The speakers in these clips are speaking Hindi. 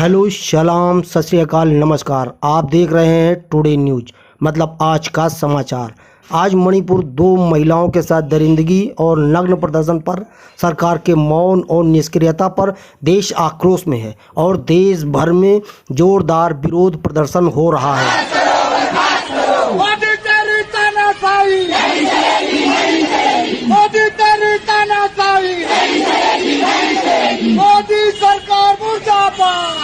हेलो सलाम सत श्री अकाल नमस्कार। आप देख रहे हैं टुडे न्यूज मतलब आज का समाचार। आज मणिपुर दो महिलाओं के साथ दरिंदगी और नग्न प्रदर्शन पर सरकार के मौन और निष्क्रियता पर देश आक्रोश में है और देश भर में जोरदार विरोध प्रदर्शन हो रहा है। मोदी सरकार मुर्दाबाद,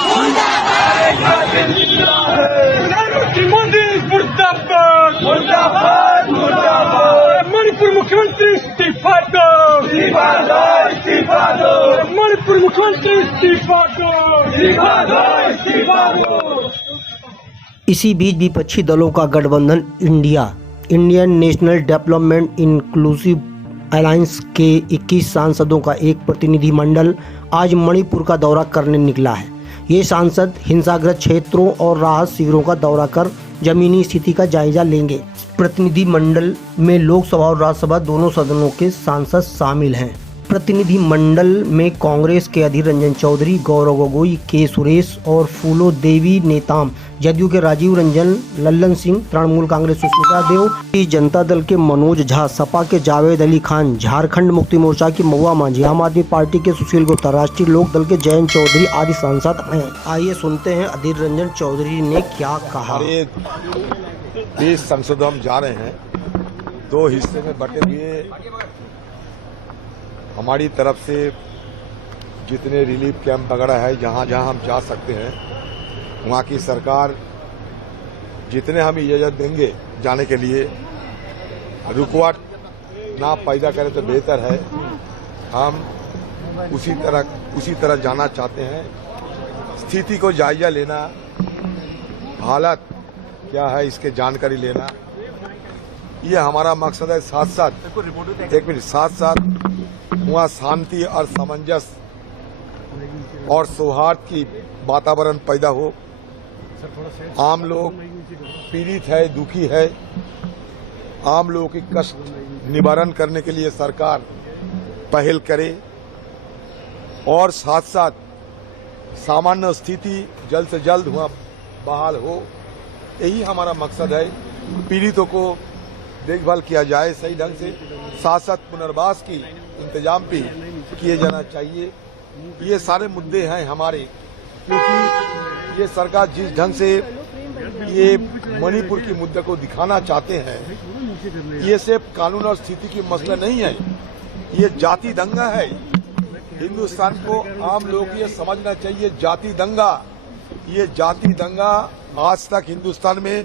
मोदी मुर्दाबाद, मुर्दाबाद, मुर्दाबाद। मणिपुर मुख्यमंत्री इस्तीफा दो, इस्तीफा दो, इस्तीफा दो। मणिपुर मुख्यमंत्री इस्तीफा दो, इस्तीफा दो, इस्तीफा दो। इसी बीच विपक्षी दलों का गठबंधन Indian national development inclusive alliance के 21 सांसदों का एक प्रतिनिधिमंडल आज मणिपुर का दौरा करने निकला है। ये सांसद हिंसाग्रस्त क्षेत्रों और राहत शिविरों का दौरा कर जमीनी स्थिति का जायजा लेंगे। प्रतिनिधिमंडल में लोकसभा और राज्यसभा दोनों सदनों के सांसद शामिल हैं। प्रतिनिधिमंडल में कांग्रेस के अधीर रंजन चौधरी, गौरव गोगोई, के सुरेश और फूलो देवी नेताम, जदयू के राजीव रंजन, लल्लन सिंह, तृणमूल कांग्रेस सुष्मिता देव, भारतीय जनता दल के मनोज झा, सपा के जावेद अली खान, झारखंड मुक्ति मोर्चा की महुआ मांझी, आम आदमी पार्टी के सुशील गुप्ता, राष्ट्रीय लोक दल के जयंत चौधरी आदि सांसद हैं। आइए सुनते हैं अधीर रंजन चौधरी ने क्या कहा। 20 सांसद हम जा रहे हैं, दो हिस्से में बटे हुए। हमारी तरफ से जितने रिलीफ कैंप वगैरह है, जहां जहां हम जा सकते हैं, वहां की सरकार जितने हम इजाजत देंगे जाने के लिए, रुकावट ना पैदा करे तो बेहतर है। हम उसी तरह जाना चाहते हैं। स्थिति को जायजा लेना, हालत क्या है इसके जानकारी लेना, ये हमारा मकसद है। साथ साथ वहाँ शांति और सामंजस्य और सौहार्द की वातावरण पैदा हो। आम लोग पीड़ित है, दुखी है, आम लोगों की कष्ट निवारण करने के लिए सरकार पहल करे और साथ साथ सामान्य स्थिति जल्द से जल्द वहाँ बहाल हो। यही हमारा मकसद है। पीड़ितों को देखभाल किया जाए सही ढंग से, साथ साथ पुनर्वास की इंतजाम भी किए जाना चाहिए। ये सारे मुद्दे हैं हमारे, क्योंकि ये सरकार जिस ढंग से ये मणिपुर की मुद्दे को दिखाना चाहते हैं, ये सिर्फ कानून और स्थिति की मसला नहीं है, ये जाति दंगा है। हिंदुस्तान को आम लोगों को ये समझना चाहिए, ये जाति दंगा आज तक हिंदुस्तान में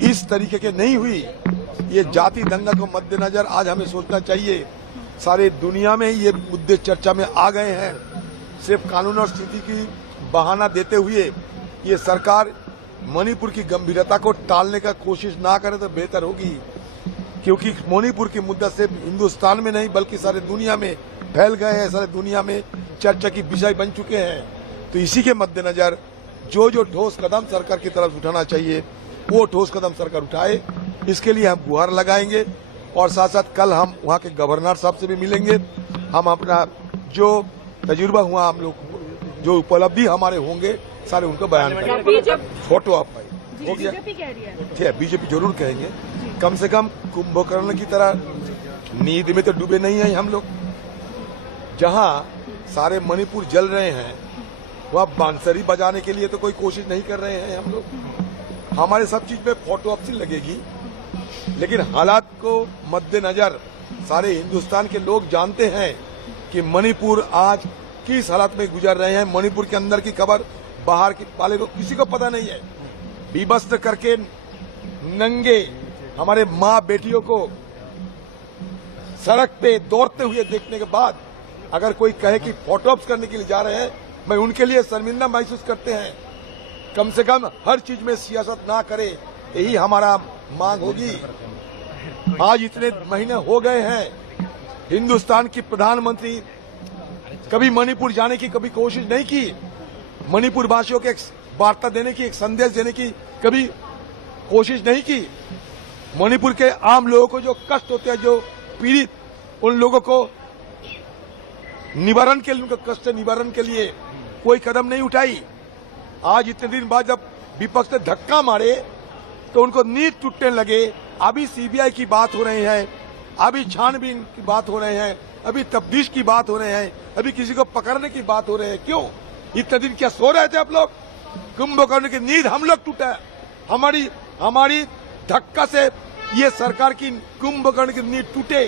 इस तरीके के नहीं हुई। ये जाति दंगा को मद्देनजर आज हमें सोचना चाहिए। सारे दुनिया में ये मुद्दे चर्चा में आ गए हैं। सिर्फ कानून और स्थिति की बहाना देते हुए ये सरकार मणिपुर की गंभीरता को टालने का कोशिश ना करे तो बेहतर होगी, क्योंकि मणिपुर की मुद्दा सिर्फ हिंदुस्तान में नहीं बल्कि सारे दुनिया में फैल गए हैं, सारे दुनिया में चर्चा की विषय बन चुके हैं। तो इसी के मद्देनजर जो ठोस कदम सरकार की तरफ उठाना चाहिए वो ठोस कदम सरकार उठाए। इसके लिए हम गुहार लगाएंगे और साथ साथ कल हम वहाँ के गवर्नर साहब से भी मिलेंगे। हम अपना जो तजुर्बा हुआ, हम लोग जो उपलब्धि हमारे होंगे सारे उनको बयान करेंगे। फोटो आप भाई हो गया, ठीक है, बीजेपी जरूर कहेंगे। कम से कम कुंभकर्ण की तरह नींद में तो डूबे नहीं है हम लोग। जहाँ सारे मणिपुर जल रहे हैं वहाँ बांसुरी बजाने के लिए तो कोई कोशिश नहीं कर रहे हैं हम लोग। हमारे सब चीज में फोटो ऑप्शन लगेगी, लेकिन हालात को मद्देनजर सारे हिंदुस्तान के लोग जानते हैं कि मणिपुर आज किस हालात में गुजर रहे हैं। मणिपुर के अंदर की खबर बाहर की वाले को किसी को पता नहीं है। विवस्त्र करके नंगे हमारे माँ बेटियों को सड़क पे दौड़ते हुए देखने के बाद अगर कोई कहे कि फोटोऑप्स करने के लिए जा रहे हैं, मैं उनके लिए शर्मिंदा महसूस करते हैं। कम से कम हर चीज में सियासत ना करे, यही हमारा मांग होगी। आज इतने महीने हो गए हैं, हिंदुस्तान की प्रधानमंत्री कभी मणिपुर जाने की कभी कोशिश नहीं की। मणिपुर वासियों को एक वार्ता देने की, एक संदेश देने की कभी कोशिश नहीं की। मणिपुर के आम लोगों को जो कष्ट होते हैं, जो पीड़ित, उन लोगों को निवारण के लिए, उनका कष्ट निवारण के लिए कोई कदम नहीं उठाई। आज इतने दिन बाद जब विपक्ष ने धक्का मारे तो उनको नींद टूटने लगे। अभी सीबीआई की बात हो रही है, अभी छानबीन की बात हो रहे हैं, अभी तफ्तीश की बात हो रहे हैं, अभी किसी को पकड़ने की बात हो रही है। क्यों इतने दिन क्या सो रहे थे आप लोग? कुंभकर्ण की नींद हम लोग टूटा है। हमारी धक्का से ये सरकार की कुंभकर्ण की नींद टूटे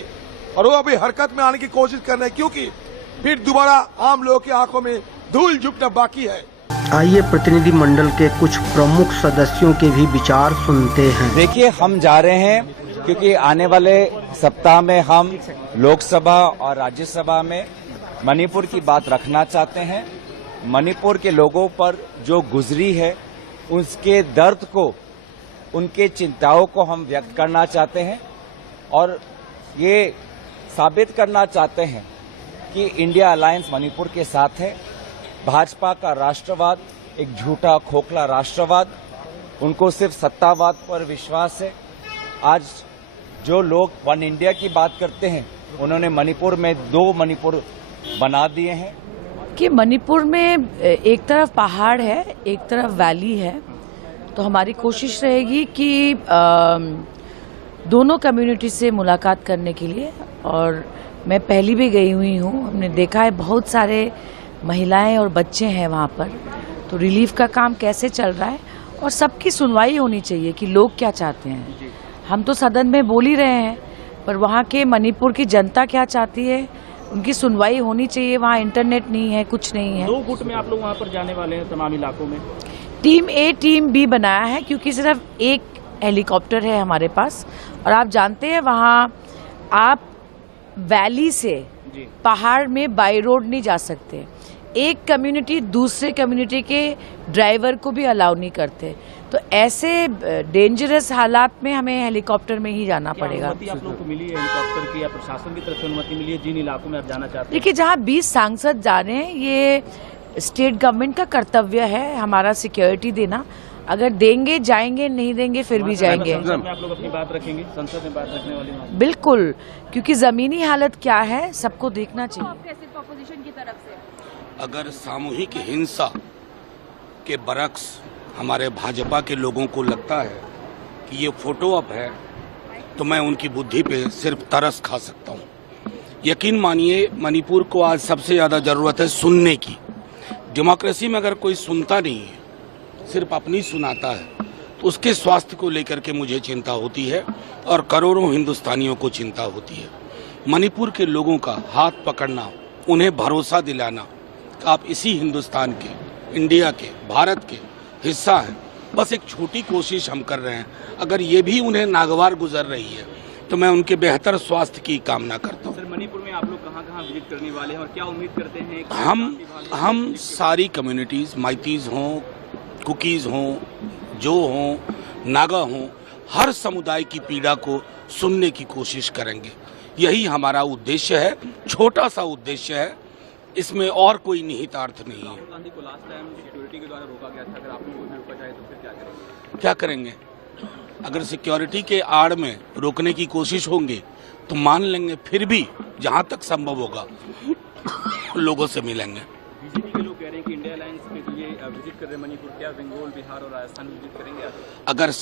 और वो अभी हरकत में आने की कोशिश कर रहे हैं, क्योंकि फिर दोबारा आम लोगों की आंखों में धूल झुकना बाकी है। आइए प्रतिनिधि मंडल के कुछ प्रमुख सदस्यों के भी विचार सुनते हैं। देखिए, हम जा रहे हैं क्योंकि आने वाले सप्ताह में हम लोकसभा और राज्यसभा में मणिपुर की बात रखना चाहते हैं। मणिपुर के लोगों पर जो गुजरी है उसके दर्द को, उनके चिंताओं को हम व्यक्त करना चाहते हैं और ये साबित करना चाहते हैं कि इंडिया अलायंस मणिपुर के साथ है। भाजपा का राष्ट्रवाद एक झूठा खोखला राष्ट्रवाद, उनको सिर्फ सत्तावाद पर विश्वास है। आज जो लोग वन इंडिया की बात करते हैं उन्होंने मणिपुर में 2 मणिपुर बना दिए हैं। कि मणिपुर में एक तरफ पहाड़ है, एक तरफ वैली है, तो हमारी कोशिश रहेगी कि दोनों कम्युनिटी से मुलाकात करने के लिए। और मैं पहली भी गई हुई हूँ, हमने देखा है बहुत सारे महिलाएं और बच्चे हैं वहाँ पर, तो रिलीफ का काम कैसे चल रहा है और सबकी सुनवाई होनी चाहिए कि लोग क्या चाहते हैं। हम तो सदन में बोल ही रहे हैं, पर वहाँ के मणिपुर की जनता क्या चाहती है उनकी सुनवाई होनी चाहिए। वहाँ इंटरनेट नहीं है, कुछ नहीं है। 2 गुट में आप लोग वहाँ पर जाने वाले हैं तमाम इलाकों में? टीम ए टीम बी बनाया है क्योंकि सिर्फ एक हेलीकॉप्टर है हमारे पास, और आप जानते हैं वहाँ आप वैली से पहाड़ में बाई रोड नहीं जा सकते। एक कम्युनिटी दूसरे कम्युनिटी के ड्राइवर को भी अलाउ नहीं करते, तो ऐसे डेंजरस हालात में हमें हेलीकॉप्टर में ही जाना पड़ेगा। अनुमति आप लोगों को मिली है हेलीकॉप्टर की या प्रशासन की तरफ से अनुमति मिली है जिन इलाकों में आप जाना चाहते हैं? देखिए, जहाँ 20 सांसद जा रहे हैं ये स्टेट गवर्नमेंट का कर्तव्य है हमारा सिक्योरिटी देना। अगर देंगे जाएंगे, नहीं देंगे फिर भी जाएंगे। संसद में आप लोग अपनी बात रखेंगे? संसद में बात रखने वाली बात? बिल्कुल, क्योंकि जमीनी हालत क्या है सबको देखना चाहिए। अगर सामूहिक हिंसा के बरक्स हमारे भाजपा के लोगों को लगता है कि ये फोटो ऑप है, तो मैं उनकी बुद्धि पे सिर्फ तरस खा सकता हूँ। यकीन मानिए, मणिपुर को आज सबसे ज्यादा जरूरत है सुनने की। डेमोक्रेसी में अगर कोई सुनता नहीं है, सिर्फ अपनी सुनाता है, तो उसके स्वास्थ्य को लेकर के मुझे चिंता होती है और करोड़ों हिंदुस्तानियों को चिंता होती है। मणिपुर के लोगों का हाथ पकड़ना, उन्हें भरोसा दिलाना कि आप इसी हिंदुस्तान के, इंडिया के, भारत के हिस्सा हैं, बस एक छोटी कोशिश हम कर रहे हैं। अगर ये भी उन्हें नागवार गुजर रही है तो मैं उनके बेहतर स्वास्थ्य की कामना करता हूँ। सर, मणिपुर में आप लोग कहाँ विजिट करने वाले हैं और क्या उम्मीद करते हैं? हम सारी कम्युनिटीज, माइतीज हों, कुकीज हों, जो हों, नागा हों, हर समुदाय की पीड़ा को सुनने की कोशिश करेंगे। यही हमारा उद्देश्य है, छोटा सा उद्देश्य है, इसमें और कोई निहितार्थ नहीं है। राहुल गांधी को लास्ट टाइम सिक्योरिटी के द्वारा रोका गया था, अगर आप लोगों को भी रोका जाए तो फिर क्या करेंगे? क्या करेंगे? अगर सिक्योरिटी के आड़ में रोकने की कोशिश होंगे तो मान लेंगे, फिर भी जहां तक संभव होगा लोगों से मिलेंगे। बीजेपी के लोग कह रहे हैं कि इंडिया अलायंस में तो ये विजिट कर रहे हैं मणिपुर, क्या बंगाल, बिहार और राजस्थान विजिट करेंगे? अगर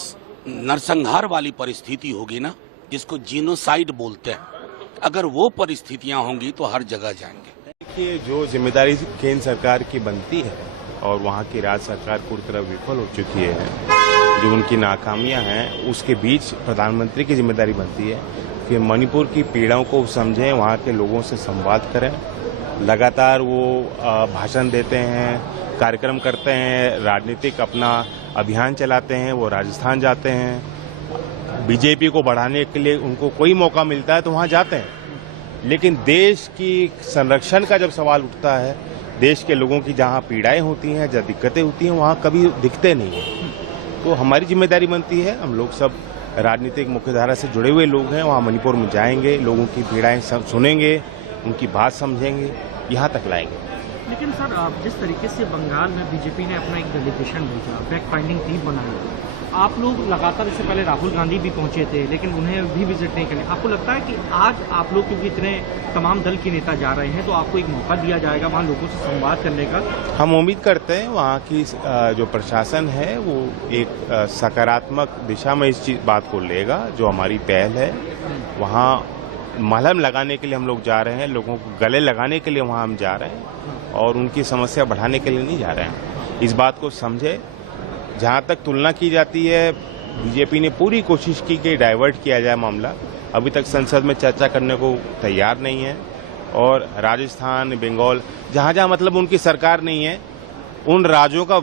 नरसंहार वाली परिस्थिति होगी ना, जिसको जीनोसाइड बोलते हैं, अगर वो परिस्थितियां होंगी तो हर जगह जाएंगे। देखिए, जो जिम्मेदारी केंद्र सरकार की बनती है और वहाँ की राज्य सरकार पूरी तरह विफल हो चुकी है, जो उनकी नाकामियां हैं, उसके बीच प्रधानमंत्री की जिम्मेदारी बनती है कि मणिपुर की पीड़ाओं को समझें, वहाँ के लोगों से संवाद करें। लगातार वो भाषण देते हैं, कार्यक्रम करते हैं, राजनीतिक अपना अभियान चलाते हैं, वो राजस्थान जाते हैं। बीजेपी को बढ़ाने के लिए उनको कोई मौका मिलता है तो वहाँ जाते हैं, लेकिन देश की संरक्षण का जब सवाल उठता है, देश के लोगों की जहाँ पीड़ाएं होती हैं, जहाँ दिक्कतें होती हैं, वहाँ कभी दिखते नहीं हैं। तो हमारी जिम्मेदारी बनती है, हम लोग सब राजनीतिक मुख्यधारा से जुड़े हुए लोग हैं, वहाँ मणिपुर में जाएंगे, लोगों की पीड़ाएं सुनेंगे, उनकी बात समझेंगे, यहाँ तक लाएंगे। लेकिन सर, जिस तरीके से बंगाल में बीजेपी ने अपना एक डेलीगेशन भेजा, फैक्ट फाइंडिंग टीम बनाई, आप लोग लगातार, इससे पहले राहुल गांधी भी पहुंचे थे लेकिन उन्हें भी विजिट नहीं करने, आपको लगता है कि आज आप लोग क्योंकि इतने तमाम दल के नेता जा रहे हैं तो आपको एक मौका दिया जाएगा वहाँ लोगों से संवाद करने का? हम उम्मीद करते हैं वहाँ की जो प्रशासन है वो एक सकारात्मक दिशा में इस बात को लेगा जो हमारी पहल है। वहाँ मलहम लगाने के लिए हम लोग जा रहे हैं, लोगों को गले लगाने के लिए वहाँ हम जा रहे हैं और उनकी समस्या बढ़ाने के लिए नहीं जा रहे हैं। इस बात को समझे। जहाँ तक तुलना की जाती है, बीजेपी ने पूरी कोशिश की कि डाइवर्ट किया जाए मामला, अभी तक संसद में चर्चा करने को तैयार नहीं है। और राजस्थान, बंगाल, जहाँ जहाँ मतलब उनकी सरकार नहीं है, उन राज्यों का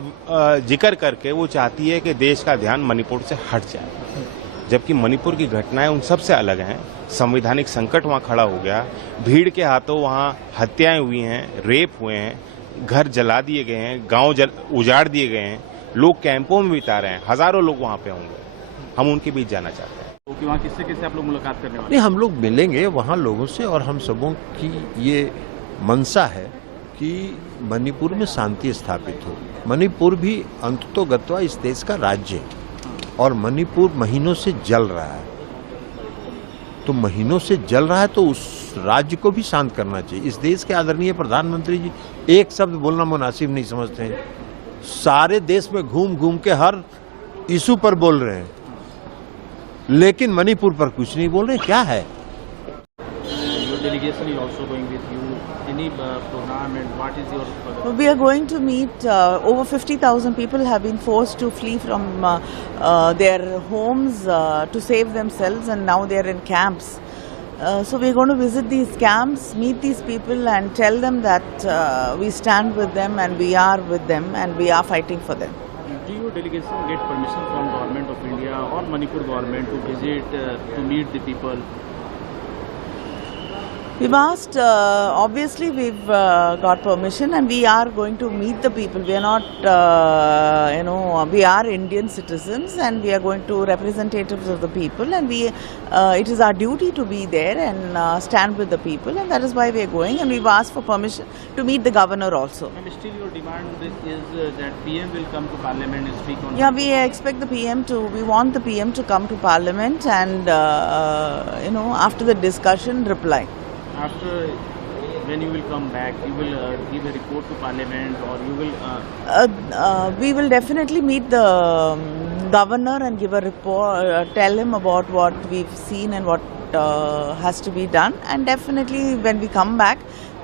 जिक्र करके वो चाहती है कि देश का ध्यान मणिपुर से हट जाए, जबकि मणिपुर की घटनाएं उन सबसे अलग हैं। संवैधानिक संकट वहाँ खड़ा हो गया, भीड़ के हाथों वहाँ हत्याएं हुई हैं, रेप हुए हैं, घर जला दिए गए हैं, गांव उजाड़ दिए गए हैं, लोग कैंपों में बिता रहे हैं, हजारों लोग वहाँ पे होंगे। हम उनके बीच जाना चाहते हैं। तो वहाँ किससे किससे आप लोग मुलाकात करने वाले? नहीं, हम लोग मिलेंगे वहाँ लोगों से और हम सबों की ये मंशा है कि मणिपुर में शांति स्थापित हो। मणिपुर भी अंततोगत्वा इस देश का राज्य है और मणिपुर महीनों से जल रहा है, तो महीनों से जल रहा है तो उस राज्य को भी शांत करना चाहिए। इस देश के आदरणीय प्रधानमंत्री जी एक शब्द बोलना मुनासिब नहीं समझते हैं, सारे देश में घूम घूम के हर इशू पर बोल रहे हैं, लेकिन मणिपुर पर कुछ नहीं बोल रहे। क्या है? We are going to meet over 50,000 people have been forced to flee from their homes to save themselves, and now they are in camps. So we are going to visit these camps, meet these people and tell them that we stand with them and we are with them and we are fighting for them. Do your delegation get permission from Government of India or Manipur government to visit, to meet the people? We've asked, obviously we've got permission and we are going to meet the people. We are not, we are Indian citizens and we are going to representatives of the people, and it is our duty to be there and stand with the people, and that is why we are going, and we've asked for permission to meet the governor also. And still your demand is that PM will come to Parliament and speak on... Yeah, we expect the PM we want the PM to come to Parliament and, after the discussion, reply. After, when you will come back, you will give a report to Parliament, or you will... we will definitely meet the governor and give a report, tell him about what we've seen and what has to be done, and definitely when we come back,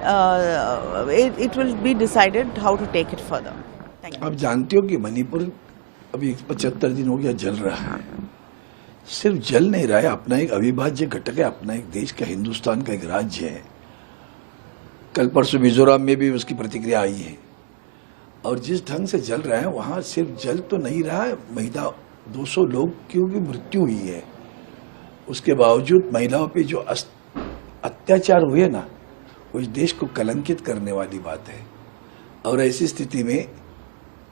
it will be decided how to take it further. Thank you. आप जानते हो कि मणिपुर अभी 75 दिन हो गया जल रहा है। सिर्फ जल नहीं रहा है, अपना एक अविभाज्य घटक है, अपना एक देश का, हिंदुस्तान का एक राज्य है। कल परसों मिजोरम में भी उसकी प्रतिक्रिया आई है, और जिस ढंग से जल रहा है वहाँ सिर्फ जल तो नहीं रहा है, महिला 200 लोग की मृत्यु हुई है। उसके बावजूद महिलाओं पे जो अत्याचार हुए ना, वो इस देश को कलंकित करने वाली बात है। और ऐसी स्थिति में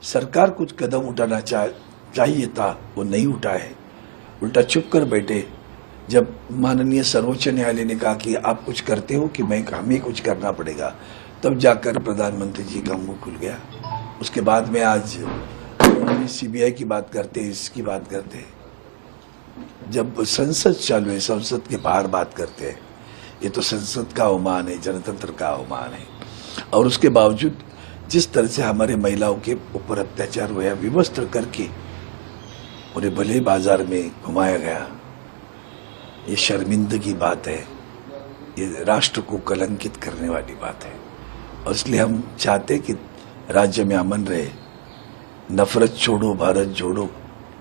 सरकार कुछ कदम उठाना चाहिए था, वो नहीं उठाए, उल्टा चुप कर बैठे। जब माननीय सर्वोच्च न्यायालय ने कहा कि आप कुछ करते हो कि हमें कुछ करना पड़ेगा, तब जाकर प्रधानमंत्री जी का मुंह खुल गया। उसके बाद में आज सीबीआई की बात करते हैं, इसकी बात करते हैं। जब संसद चालू है, संसद के बाहर बात करते हैं। ये तो संसद का अवमान है, जनतंत्र का अवमान है। और उसके बावजूद जिस तरह से हमारे महिलाओं के ऊपर अत्याचार हुआ, विवस्त्र करके उन्हें भले बाजार में घुमाया गया, ये शर्मिंदगी बात है, ये राष्ट्र को कलंकित करने वाली बात है। और इसलिए हम चाहते कि राज्य में अमन रहे, नफरत छोड़ो, भारत जोड़ो,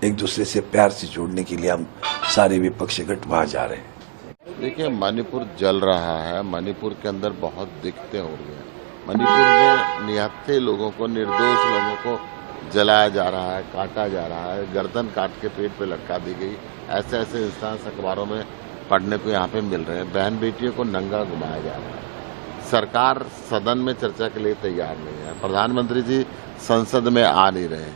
एक दूसरे से प्यार से जोड़ने के लिए हम सारे विपक्षगट वहां जा रहे हैं। देखिए, मणिपुर जल रहा है, मणिपुर के अंदर बहुत दिक्कतें हो रही हैं। मणिपुर में निहत्थे लोगों को, निर्दोष लोगों को जलाया जा रहा है, काटा जा रहा है, गर्दन काट के पेट पे लटका दी गई। ऐसे ऐसे इंसान अखबारों में पढ़ने को यहाँ पे मिल रहे हैं। बहन बेटियों को नंगा घुमाया जा रहा है। सरकार सदन में चर्चा के लिए तैयार नहीं है, प्रधानमंत्री जी संसद में आ नहीं रहे।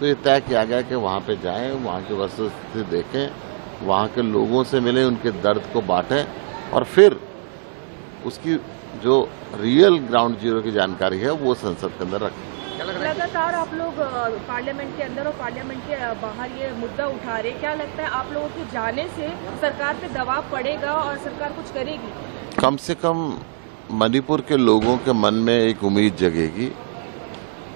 तो ये तय किया गया कि वहाँ पे जाएं, वहाँ की वस्तुस्थिति देखें, वहाँ के लोगों से मिलें, उनके दर्द को बांटें, और फिर उसकी जो रियल ग्राउंड जीरो की जानकारी है वो संसद के अंदर रखें। लगातार आप लोग पार्लियामेंट के अंदर और पार्लियामेंट के बाहर ये मुद्दा उठा रहे, क्या लगता है आप लोगों के जाने से सरकार पे दबाव पड़ेगा और सरकार कुछ करेगी? कम से कम मणिपुर के लोगों के मन में एक उम्मीद जगेगी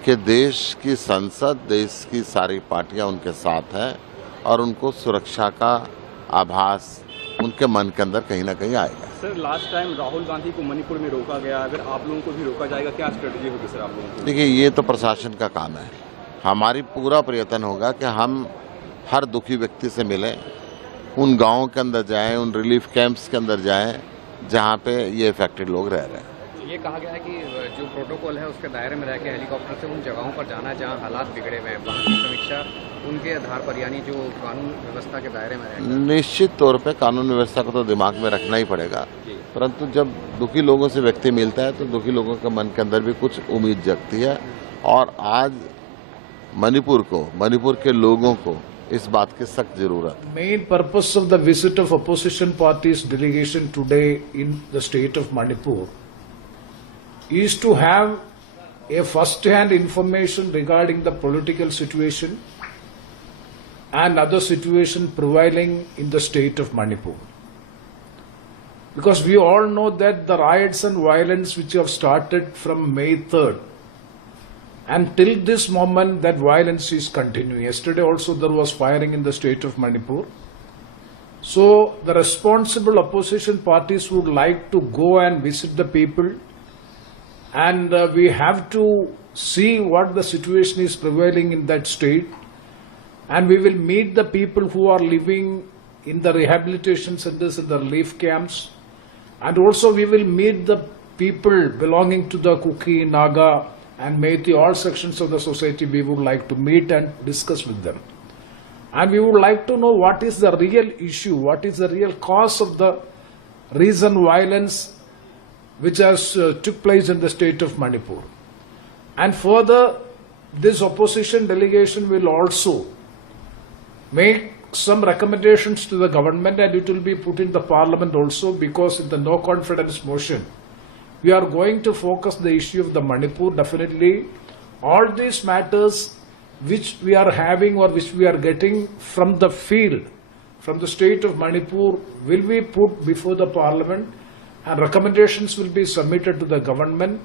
कि देश की संसद, देश की सारी पार्टियां उनके साथ हैं और उनको सुरक्षा का आभास उनके मन के अंदर कहीं ना कहीं आएगा। Sir, last time Rahul Gandhi को मणिपुर में रोका गया, अगर आप लोगों को भी रोका जाएगा, क्या स्ट्रेटजी होगी सर आप लोगों की? देखिए, ये तो प्रशासन का काम है। हमारी पूरा प्रयत्न होगा कि हम हर दुखी व्यक्ति से मिलें, उन गाँवों के अंदर जाएं, उन रिलीफ कैंप्स के अंदर जाएं जहाँ पे ये इफेक्टेड लोग रह रहे हैं। ये कहा गया है कि जो प्रोटोकॉल है उसके दायरे में रह के हेलीकॉप्टर से उन जगहों पर जाना जहां हालात बिगड़े हुए हैं, वहां की समीक्षा उनके आधार पर, यानी जो कानून व्यवस्था के दायरे में रहेगा। निश्चित तौर पे कानून व्यवस्था को तो दिमाग में रखना ही पड़ेगा, परंतु जब दुखी लोगों से व्यक्ति मिलता है तो दुखी लोगों के मन के अंदर भी कुछ उम्मीद जगती है। और आज मणिपुर के लोगों को इस बात की सख्त जरूरत है। Main purpose of the visit of opposition parties delegation today in the state of Manipur is to have a first-hand information regarding the political situation and other situation prevailing in the state of Manipur. Because we all know that the riots and violence which have started from May 3rd, and till this moment that violence is continuing. Yesterday also there was firing in the state of Manipur. So the responsible opposition parties would like to go and visit the people, and we have to see what the situation is prevailing in that state, and we will meet the people who are living in the rehabilitation centers and the relief camps, and also we will meet the people belonging to the Kuki, Naga and Meitei, all sections of the society. We would like to meet and discuss with them. And we would like to know what is the real issue, what is the real cause of the recent violence which has took place in the state of Manipur. And further, this opposition delegation will also make some recommendations to the government, and it will be put in the parliament also, because in the no confidence motion, we are going to focus the issue of the Manipur. Definitely, all these matters which we are having or which we are getting from the field, from the state of Manipur, will be put before the parliament, and recommendations will be submitted to the government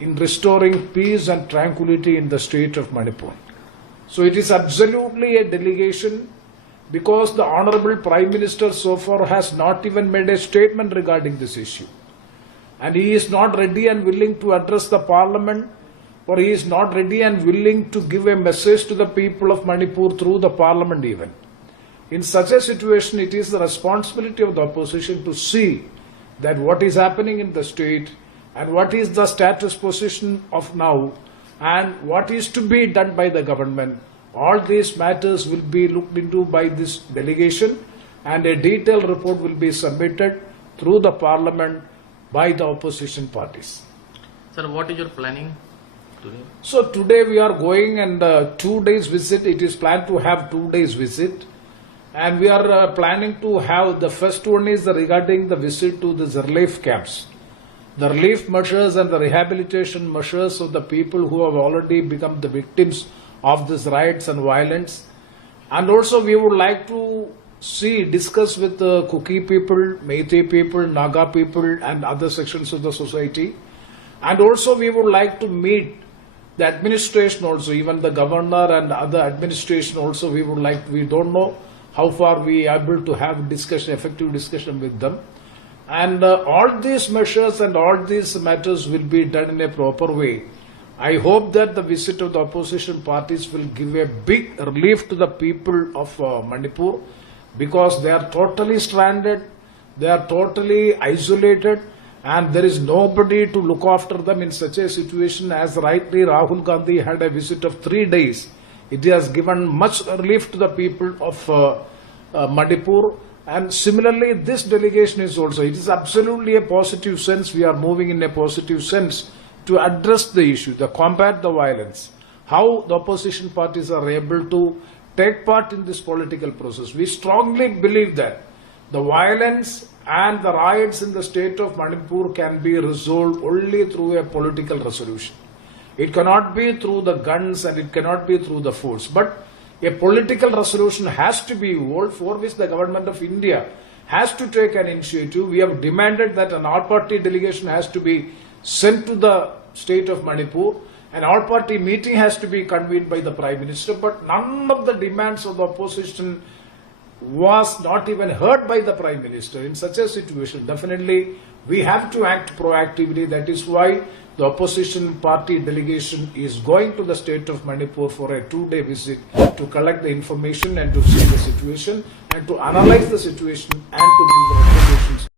in restoring peace and tranquility in the state of Manipur. So it is absolutely a delegation, because the Honorable Prime Minister so far has not even made a statement regarding this issue. And he is not ready and willing to address the parliament, or he is not ready and willing to give a message to the people of Manipur through the parliament even. In such a situation, it is the responsibility of the opposition to see that what is happening in the state and what is the status position of now and what is to be done by the government. All these matters will be looked into by this delegation, and a detailed report will be submitted through the parliament by the opposition parties. Sir, what is your planning today? So today we are going, and 2 days visit. It is planned to have 2 days visit, and we are planning to have, the first one is regarding the visit to the relief camps, the relief measures and the rehabilitation measures of the people who have already become the victims of these riots and violence. And also we would like to discuss with the Kuki people, Meitei people, Naga people and other sections of the society. And also we would like to meet the administration also, even the governor and other administration also. We don't know how far we are able to have discussion, effective discussion with them. And all these measures and all these matters will be done in a proper way. I hope that the visit of the opposition parties will give a big relief to the people of Manipur, because they are totally stranded, they are totally isolated, and there is nobody to look after them in such a situation. As rightly Rahul Gandhi had a visit of 3 days, it has given much relief to the people of Manipur. And similarly, this delegation is also, it is absolutely a positive sense. We are moving in a positive sense to address the issue, to combat the violence, how the opposition parties are able to take part in this political process. We strongly believe that the violence and the riots in the state of Manipur can be resolved only through a political resolution. It cannot be through the guns and it cannot be through the force. But a political resolution has to be evolved, for which the government of India has to take an initiative. We have demanded that an all-party delegation has to be sent to the state of Manipur. An all-party meeting has to be convened by the Prime Minister, but none of the demands of the opposition was not even heard by the Prime Minister. In such a situation, definitely we have to act proactively. That is why the opposition party delegation is going to the state of Manipur for a 2-day visit to collect the information and to see the situation and to analyze the situation and to give recommendations